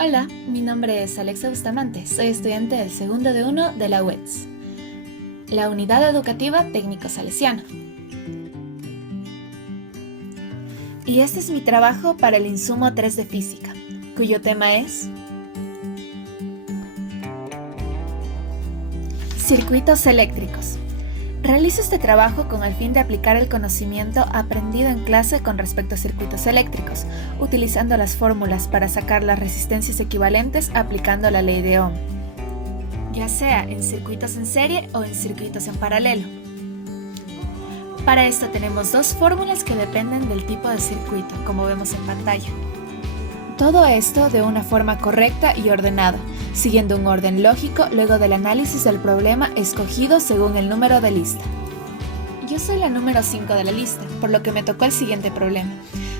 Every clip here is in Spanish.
Hola, mi nombre es Alexa Bustamante, soy estudiante del segundo de 1 de la UETS, la Unidad Educativa Técnico Salesiano. Y este es mi trabajo para el insumo 3 de Física, cuyo tema es circuitos eléctricos. Realizo este trabajo con el fin de aplicar el conocimiento aprendido en clase con respecto a circuitos eléctricos, utilizando las fórmulas para sacar las resistencias equivalentes aplicando la ley de Ohm, ya sea en circuitos en serie o en circuitos en paralelo. Para esto tenemos dos fórmulas que dependen del tipo de circuito, como vemos en pantalla. Todo esto de una forma correcta y ordenada, siguiendo un orden lógico luego del análisis del problema escogido según el número de lista. Yo soy la número 5 de la lista, por lo que me tocó el siguiente problema: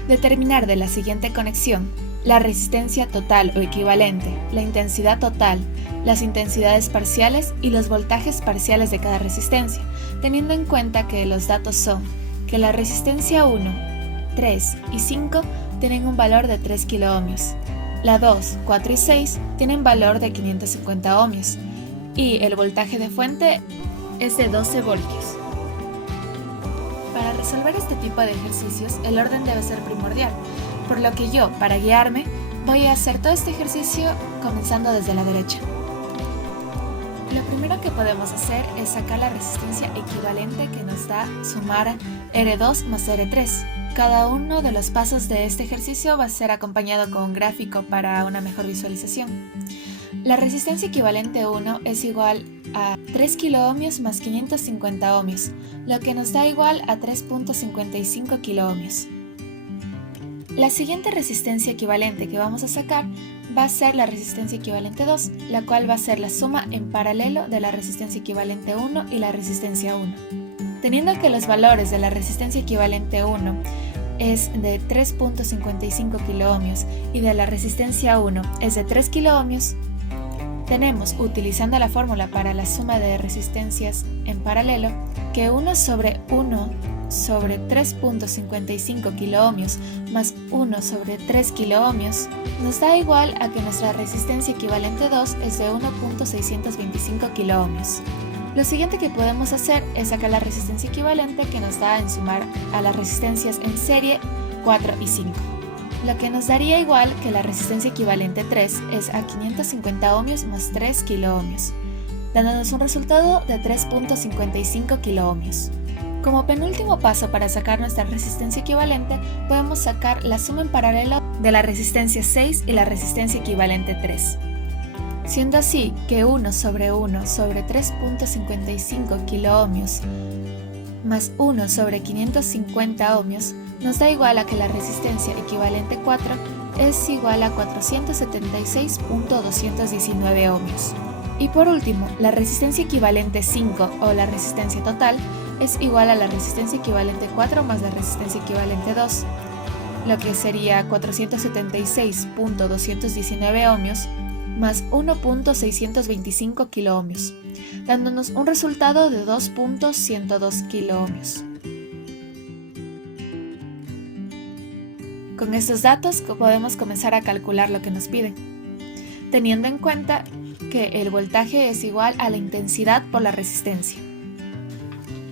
determinar de la siguiente conexión la resistencia total o equivalente, la intensidad total, las intensidades parciales y los voltajes parciales de cada resistencia, teniendo en cuenta que los datos son que la resistencia 1, 3 y 5 tienen un valor de 3 kiloohmios, la 2, 4 y 6 tienen valor de 550 ohmios y el voltaje de fuente es de 12 voltios. Para resolver este tipo de ejercicios, el orden debe ser primordial, por lo que yo, para guiarme, voy a hacer todo este ejercicio comenzando desde la derecha. Lo primero que podemos hacer es sacar la resistencia equivalente que nos da sumar R2 más R3. Cada uno de los pasos de este ejercicio va a ser acompañado con un gráfico para una mejor visualización. La resistencia equivalente 1 es igual a 3 kiloohmios más 550 ohmios, lo que nos da igual a 3.55 kiloohmios. La siguiente resistencia equivalente que vamos a sacar va a ser la resistencia equivalente 2, la cual va a ser la suma en paralelo de la resistencia equivalente 1 y la resistencia 1. Teniendo que los valores de la resistencia equivalente 1 es de 3.55 kiloohmios y de la resistencia 1 es de 3 kiloohmios, tenemos, utilizando la fórmula para la suma de resistencias en paralelo, que 1 sobre 3.55 kiloohmios más 1 sobre 3 kiloohmios nos da igual a que nuestra resistencia equivalente 2 es de 1.625 kiloohmios. Lo siguiente que podemos hacer es sacar la resistencia equivalente que nos da en sumar a las resistencias en serie 4 y 5, lo que nos daría igual que la resistencia equivalente 3 es a 550 ohmios más 3 kiloohmios, dándonos un resultado de 3.55 kiloohmios. Como penúltimo paso para sacar nuestra resistencia equivalente, podemos sacar la suma en paralelo de la resistencia 6 y la resistencia equivalente 3. Siendo así que 1 sobre 3.55 kiloohmios más 1 sobre 550 ohmios nos da igual a que la resistencia equivalente 4 es igual a 476.219 ohmios. Y por último, la resistencia equivalente 5 o la resistencia total es igual a la resistencia equivalente 4 más la resistencia equivalente 2, lo que sería 476.219 ohmios más 1.625 kiloohmios, dándonos un resultado de 2.102 kiloohmios. Con estos datos podemos comenzar a calcular lo que nos piden, teniendo en cuenta que el voltaje es igual a la intensidad por la resistencia.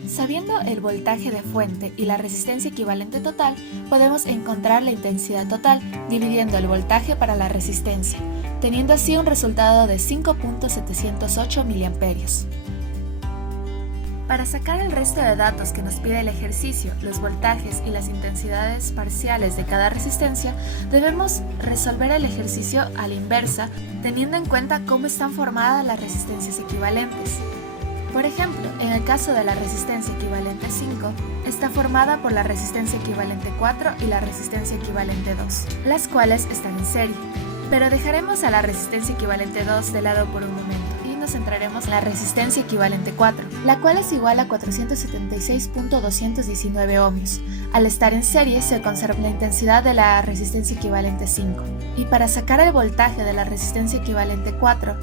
Sabiendo el voltaje de fuente y la resistencia equivalente total, podemos encontrar la intensidad total dividiendo el voltaje para la resistencia, teniendo así un resultado de 5.708 miliamperios. Para sacar el resto de datos que nos pide el ejercicio, los voltajes y las intensidades parciales de cada resistencia, debemos resolver el ejercicio a la inversa, teniendo en cuenta cómo están formadas las resistencias equivalentes. Por ejemplo, en el caso de la resistencia equivalente 5, está formada por la resistencia equivalente 4 y la resistencia equivalente 2, las cuales están en serie. Pero dejaremos a la resistencia equivalente 2 de lado por un momento y nos centraremos en la resistencia equivalente 4, la cual es igual a 476.219 ohmios. Al estar en serie se conserva la intensidad de la resistencia equivalente 5. Y para sacar el voltaje de la resistencia equivalente 4,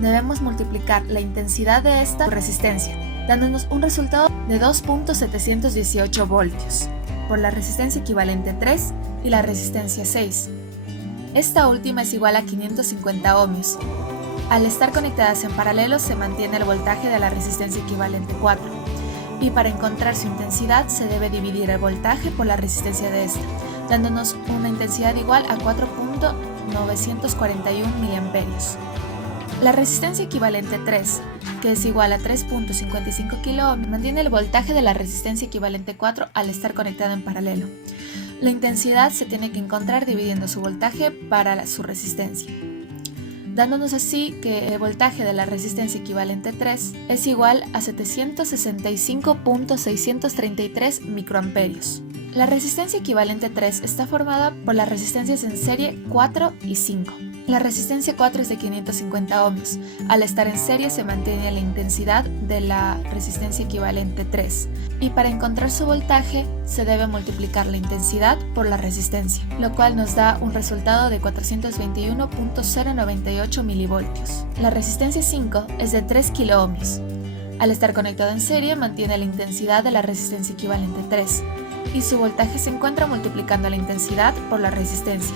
debemos multiplicar la intensidad de esta por resistencia, dándonos un resultado de 2.718 voltios por la resistencia equivalente 3 y la resistencia 6. Esta última es igual a 550 ohmios. Al estar conectadas en paralelo se mantiene el voltaje de la resistencia equivalente 4. Y para encontrar su intensidad se debe dividir el voltaje por la resistencia de esta, dándonos una intensidad igual a 4.941 miliamperios. La resistencia equivalente 3, que es igual a 3.55 kΩ, mantiene el voltaje de la resistencia equivalente 4 al estar conectada en paralelo. La intensidad se tiene que encontrar dividiendo su voltaje para su resistencia, dándonos así que el voltaje de la resistencia equivalente 3 es igual a 765.633 microamperios. La resistencia equivalente 3 está formada por las resistencias en serie 4 y 5. La resistencia 4 es de 550 ohmios. Al estar en serie se mantiene la intensidad de la resistencia equivalente 3. Y para encontrar su voltaje se debe multiplicar la intensidad por la resistencia, lo cual nos da un resultado de 421.098 milivoltios. La resistencia 5 es de 3 kiloohmios. Al estar conectado en serie mantiene la intensidad de la resistencia equivalente 3 y su voltaje se encuentra multiplicando la intensidad por la resistencia,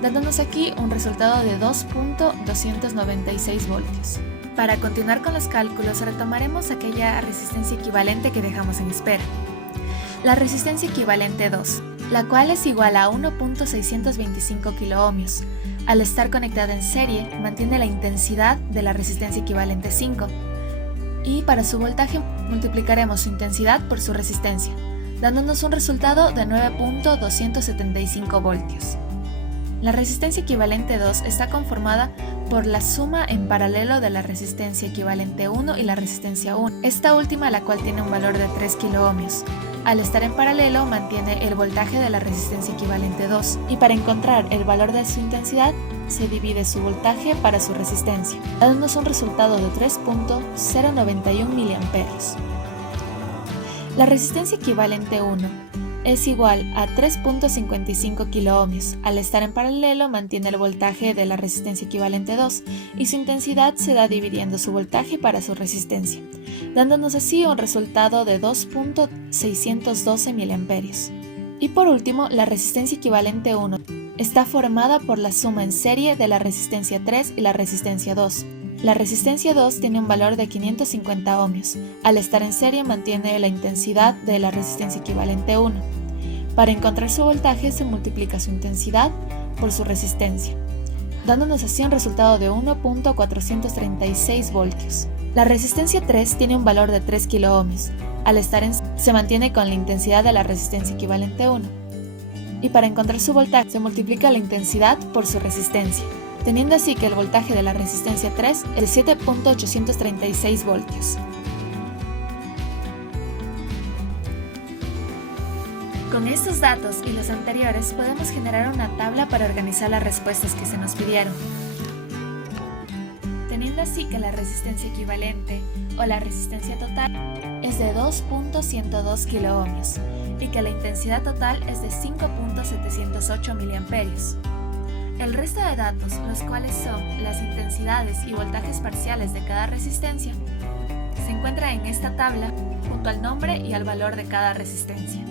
dándonos aquí un resultado de 2.296 voltios. Para continuar con los cálculos, retomaremos aquella resistencia equivalente que dejamos en espera. La resistencia equivalente 2, la cual es igual a 1.625 kiloohmios. Al estar conectada en serie, mantiene la intensidad de la resistencia equivalente 5. Y para su voltaje multiplicaremos su intensidad por su resistencia, dándonos un resultado de 9.275 voltios. La resistencia equivalente 2 está conformada por la suma en paralelo de la resistencia equivalente 1 y la resistencia 1, esta última la cual tiene un valor de 3 kiloohmios. Al estar en paralelo mantiene el voltaje de la resistencia equivalente 2 y para encontrar el valor de su intensidad se divide su voltaje para su resistencia, dándonos un resultado de 3.091 miliamperios. La resistencia equivalente 1 es igual a 3.55 kiloohmios. Al estar en paralelo mantiene el voltaje de la resistencia equivalente 2 y su intensidad se da dividiendo su voltaje para su resistencia, dándonos así un resultado de 2.612 miliamperios. Y por último, la resistencia equivalente 1 está formada por la suma en serie de la resistencia 3 y la resistencia 2. La resistencia 2 tiene un valor de 550 ohmios. Al estar en serie mantiene la intensidad de la resistencia equivalente 1. Para encontrar su voltaje se multiplica su intensidad por su resistencia, dándonos así un resultado de 1.436 voltios. La resistencia 3 tiene un valor de 3 kiloohmios. Al estar en serie se mantiene con la intensidad de la resistencia equivalente 1. Y para encontrar su voltaje se multiplica la intensidad por su resistencia, teniendo así que el voltaje de la resistencia 3 es de 7.836 voltios. Con estos datos y los anteriores podemos generar una tabla para organizar las respuestas que se nos pidieron. Teniendo así que la resistencia equivalente o la resistencia total es de 2.102 kiloohmios y que la intensidad total es de 5.708 miliamperios. El resto de datos, los cuales son las intensidades y voltajes parciales de cada resistencia, se encuentra en esta tabla junto al nombre y al valor de cada resistencia.